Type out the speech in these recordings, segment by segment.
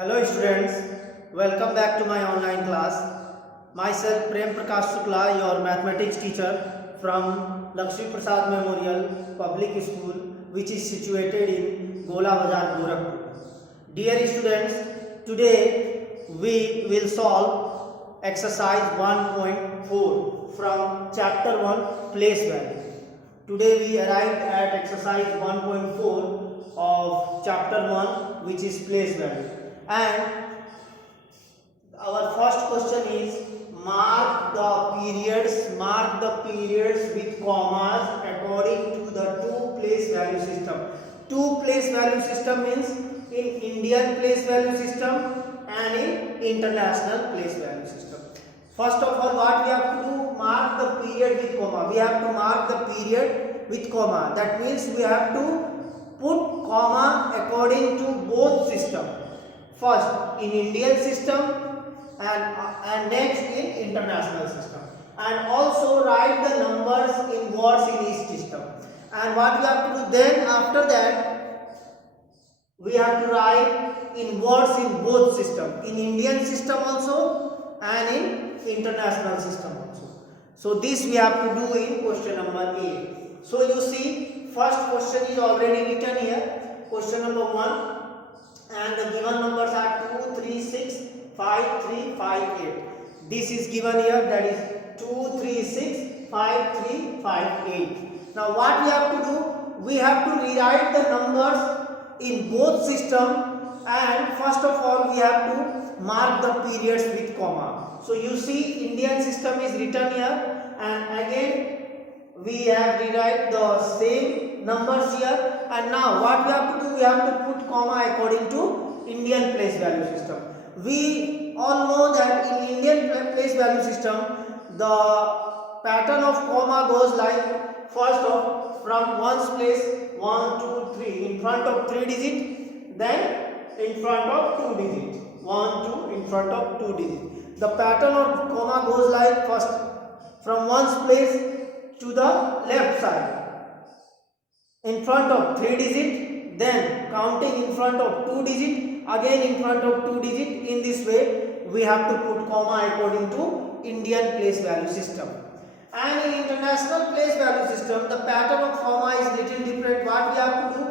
Hello students, welcome back to my online class. Myself Prem Prakash Shukla, your mathematics teacher from Lakshmi Prasad Memorial Public School, which is situated in Gola Bazar, Gorakhpur. Dear students, today we will solve exercise 1.4 from chapter 1 place value. Today we arrived at exercise 1.4 of chapter 1, which is place value. And our first question is mark the periods with commas according to the two place value system. Two place value system means in Indian place value system and in international place value system. First of all, what we have to do? Mark the period with comma. We have to mark the period with comma. That means we have to put comma according to both system. First in Indian system and next in international system, and also write the numbers in words in each system. And what we have to do then after that, we have to write in words in both system, in Indian system also and in international system also. So this we have to do in question number 8. So you see, first question is already written here, question number 1. And the given numbers are 2, 3, 6, 5, 3, 5, 8. This is given here, that is 2, 3, 6, 5, 3, 5, 8. Now what we have to do? We have to rewrite the numbers in both system, and first of all we have to mark the periods with comma. So you see, Indian system is written here, and again we have rewrite the same numbers here. And now what we have to do? We have to put comma according to Indian place value system. We all know that in Indian place value system, the pattern of comma goes like, first of from ones place 1, 2, 3 in front of 3 digit, then in front of 2 digit, 1, 2 in front of 2 digit. The pattern of comma goes like, first from ones place to the left side in front of 3 digit, then counting in front of 2 digit, again in front of 2 digit. In this way we have to put comma according to Indian place value system. And in international place value system, the pattern of comma is little different. What we have to do?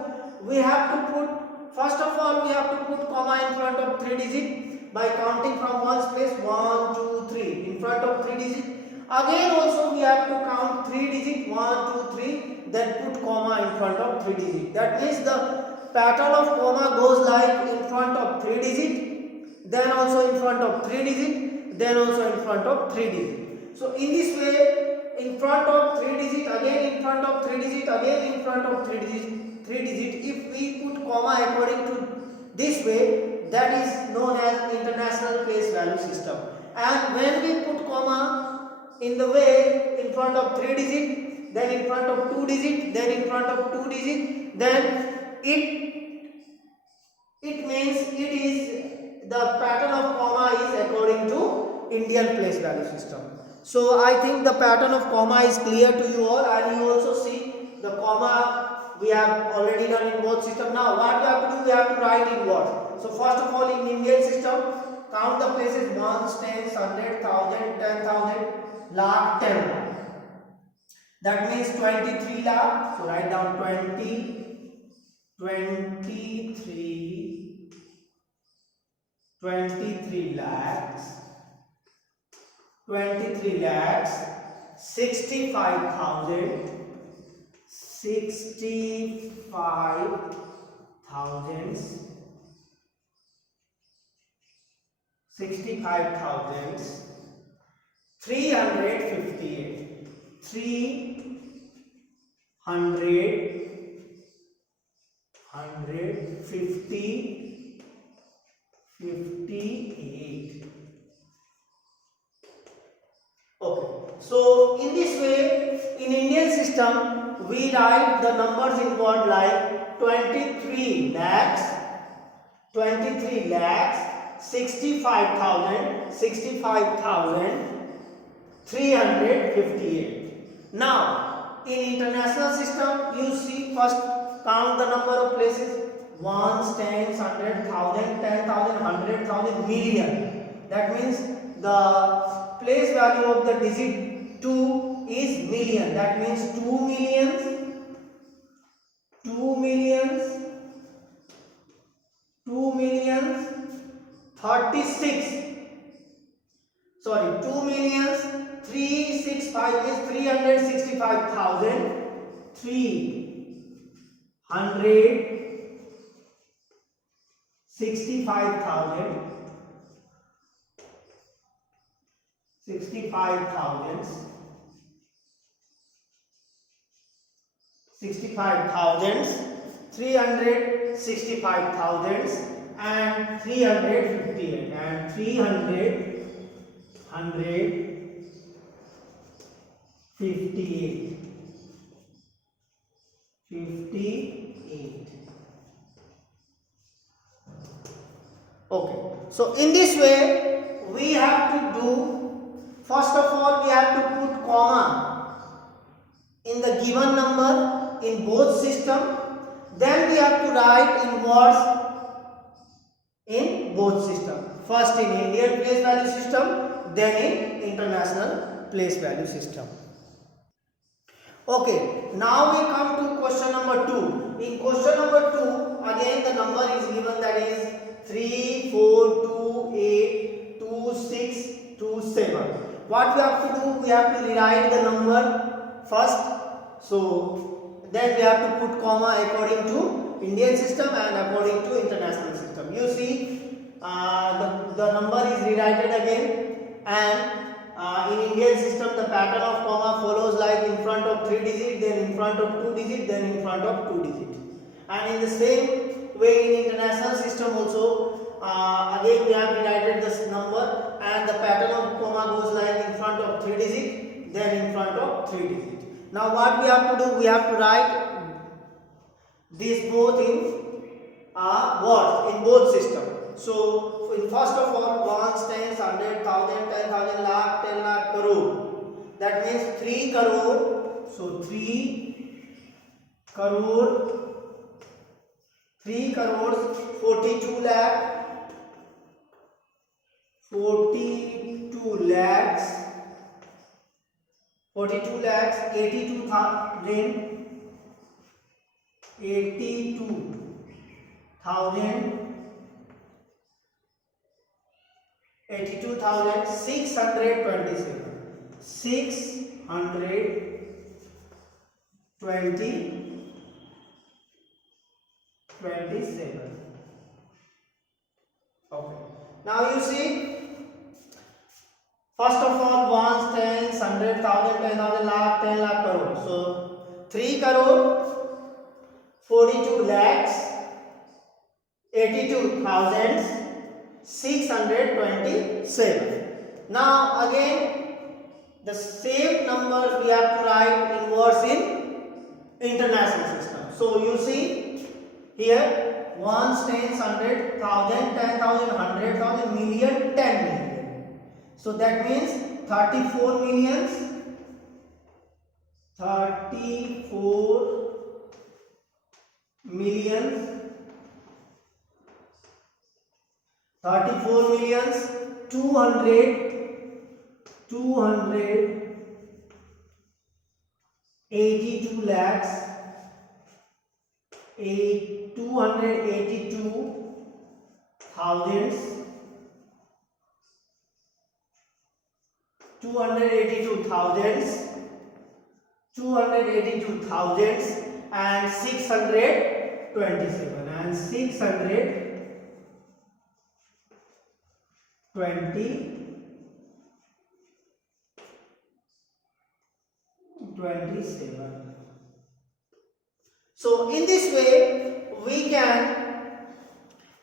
We have to put, first of all we have to put comma in front of 3 digit by counting from ones place 1, 2, 3 in front of 3 digit. Again also we have to count 3 digit, 1, 2, 3, then put comma in front of 3 digit. That means the pattern of comma goes like, in front of 3 digit, then also in front of 3 digit, then also in front of 3 digit. So in this way, in front of 3 digit, again in front of 3 digit, again in front of 3 digit, if we put comma according to this way, that is known as international place value system. And when we put comma in the way in front of 3 digit, then in front of 2 digit, then in front of 2 digit, then it means it is the pattern of comma is according to Indian place value system. So I think the pattern of comma is clear to you all, and you also see the comma we have already done in both system. Now what we have to do? We have to write in words. So first of all, in Indian system, count the places: ones, tens, 100, 1000, 10,000, lakh, 10 lakh. That means 23 lakh. So write down 23 lakhs, 23 lakhs, 65,000, 65,000, 358, 58. Okay, so in this way, in Indian system, we write the numbers in word like 23 lakhs, 65,000, 358. Now, in international system, you see, first count the number of places: ones, tens, hundred, thousand, 10,000, 100,000, million. That means the place value of the digit 2 is million. That means 2 millions, 2 millions, 2 millions, 36. Sorry, 2 millions 365 is 365,000. 365,000, 65,000, 65,000, 365,000 and 358 and 300, 58. 58. Okay, so in this way we have to do, first of all we have to put comma in the given number in both system, then we have to write in words in both system, first in Indian place value system, then in international place value system. Okay, now we come to question number 2. In question number 2, again the number is given, that is 3, 4, 2, 8, 2, 6, 2, 7. What we have to do? We have to rewrite the number first. So then we have to put comma according to Indian system and according to international system. You see, the number is rewritten again, and in Indian system the pattern of comma follows like in front of 3 digit, then in front of 2 digit, then in front of 2 digit. And in the same way in international system also, again we have rewritten this number, and the pattern of comma goes like in front of 3 digit, then in front of 3 digit. Now what we have to do? We have to write these both in words in both system. So first of all, ones, tens, 100, 1,000, 10,000, lakh, 10 lakh, crore. That means 3 crore. So 3 crore, 3 crores, 42 lakh, 42 lakhs, 42 lakhs, 82,000, 82,627, 627. Okay. Now you see, first of all, ones, tens, 100, 1,000, 10,000, lakh, 10 lakh, crore. So 3 crore, 42 lakhs, 82,627. Now again the same numbers we have to write in words in international system. So you see here, ones, tens, 100, 1,000, 10,000, 100,000, million, 10 million. So that means 34 millions, 34 millions, 34 millions, 282 lakhs, 282 thousands, 282 thousands and 627 and 627. So in this way we can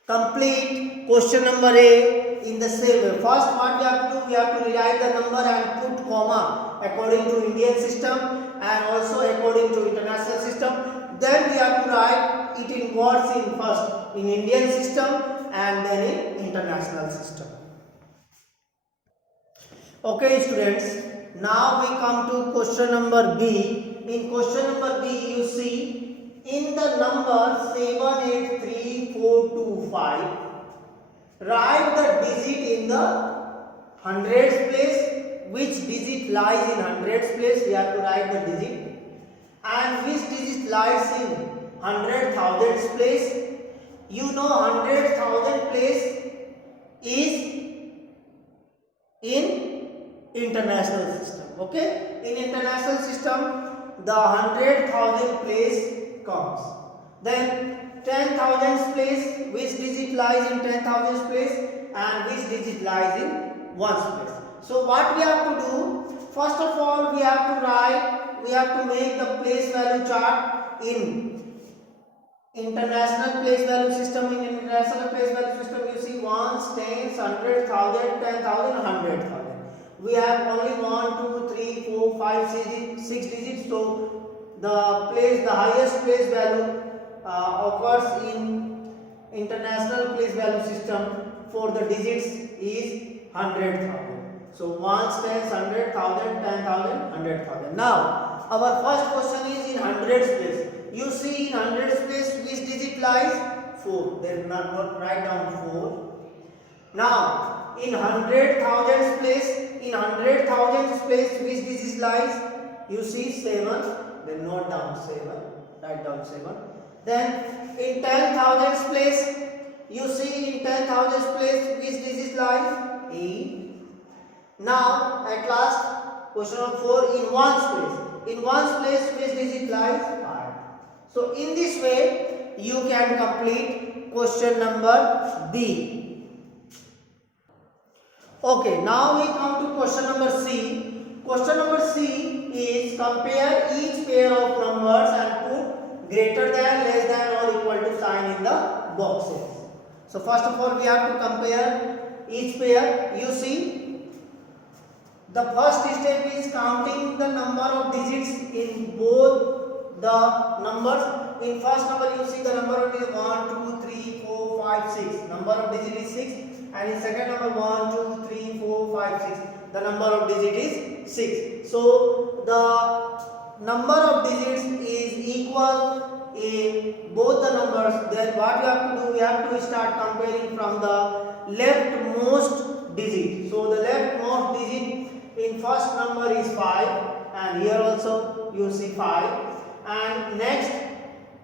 complete question number A in the same way. First what we have to do, we have to rewrite the number and put comma according to Indian system and also according to international system. Then we have to write it in words in first in Indian system and then in international system. Okay students, now we come to question number B. In question number B you see in the number 783425, write the digit in the hundreds place. Which digit lies in hundreds place? We have to write the digit. And which digit lies in hundred thousands place? You know, 100,000 place is in international system. Okay, in international system the 100,000 place comes. Then 10,000 place, which digit lies in 10,000 place and which digit lies in ones place. So what we have to do, first of all we have to make the place value chart in international place value system. In international place value system, you see ones, tens, 100,000, 10,000, 100,000. We have only 1, 2, 3, 4, 5, 6 digits. So the highest place value occurs in international place value system for the digits is 100,000. So ones, tens, 100,000, 10,000, 100,000. Now our first question is in hundreds place. You see in hundreds place which digit lies? 4. Then not write down 4. Now in 100,000 place, which digit lies? You see 7. Then note down 7. Write down 7. Then in 10,000 place, you see in 10,000 place which digit lies? 8. Now at last question number 4, in ones place. In ones place which digit lies? 5. So in this way you can complete question number B. Okay, now we come to question number C. Question number C is compare each pair of numbers and put greater than, less than or equal to sign in the boxes. So first of all we have to compare each pair. You see, the first step is counting the number of digits in both the numbers. In first number you see the number of digits 1, 2, 3, 4, 5, 6. Number of digit is 6. And in second number 1, 2, 3, 4, 5, 6. The number of digit is 6. So the number of digits is equal in both the numbers. Then what we have to do? We have to start comparing from the leftmost digit. So the leftmost digit in first number is 5, and here also you see 5. And next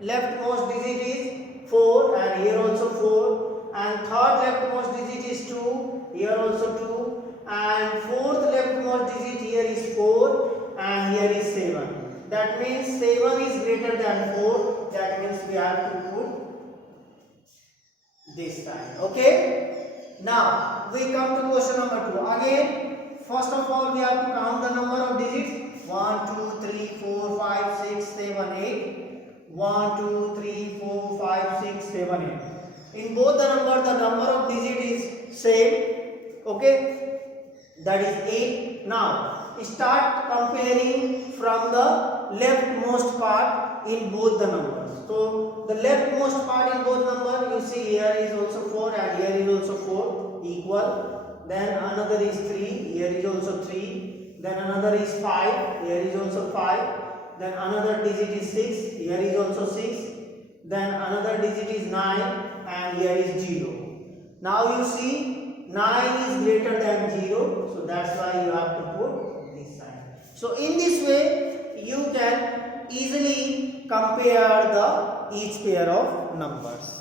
leftmost digit is 4, and here also 4. And third leftmost digit is 2, here also 2. And fourth leftmost digit here is 4, and here is 7. That means 7 is greater than 4. That means we have to put this sign. Okay. Now we come to question number 2. Again, first of all we have to count the number of digits. 1, 2, 3, 4, 5, 6, 7, 8. 1, 2, 3, 4, 5, 6, 7, 8. In both the number of digit is same. Okay, that is 8. Now start comparing from the leftmost part in both the numbers. So the leftmost part in both numbers, you see here is also 4 and here is also 4, equal. Then another is 3, here is also 3. Then another is 5, here is also 5. Then another digit is 6, here is also 6. Then another digit is 9, and here is 0. Now you see 9 is greater than 0, so that's why you have to put this sign. So in this way you can easily compare the each pair of numbers.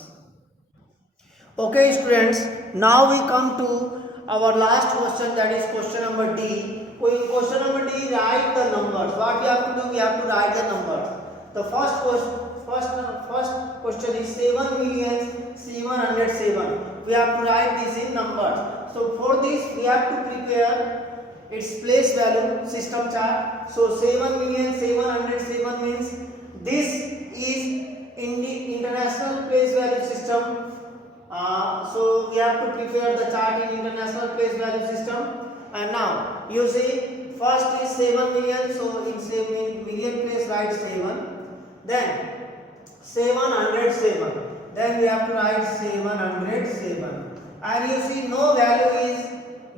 Okay students, now we come to our last question, that is question number D. In question number D, write the numbers. What we have to do? We have to write the numbers. The first question is 7,707,000. We have to write this in numbers. So for this we have to prepare its place value system chart. So 7,707,000 means this is in the international place value system. So we have to prepare the chart in international place value system. And now you see first is 7 million. So in 7 million place write 7. Then 707. Then we have to write 707. And you see no value is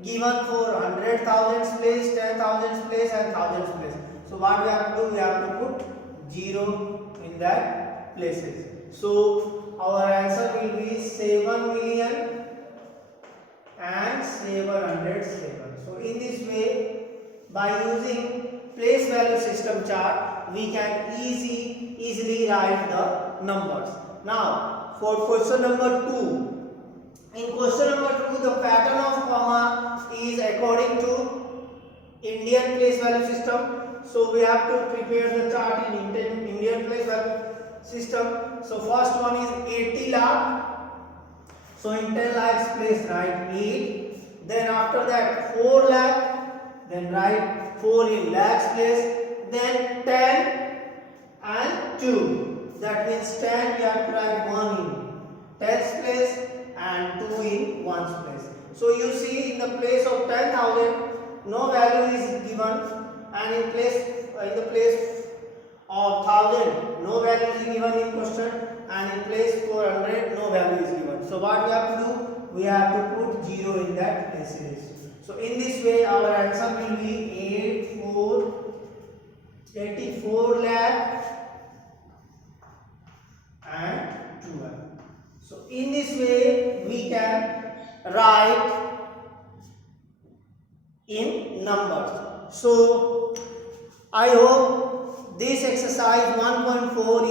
given for 100,000 place, 10,000 place and 1,000 place. So what we have to do? We have to put 0 in that places. So our answer will be 7 million and 707. So in this way, by using place value system chart, we can easily write the numbers. Now for question number 2. In question number 2, the pattern of comma is according to Indian place value system. So we have to prepare the chart in Indian place value system. So first one is 80 lakh. So in 10 lakhs place write 8. Then after that 4 lakh. Then write 4 in lakhs place. Then 10 and 2. That means 10 we have to write 1 in tens place and 2 in ones place. So you see in the place of 10,000 no value is given, and in the place of 1000 no value is given in question, and in place 400 no value is given. So what we have to do? We have to put 0 in that places. So in this way our answer will be 84 lakh and 12. So in this way we can write in numbers. So I hope this exercise 1.4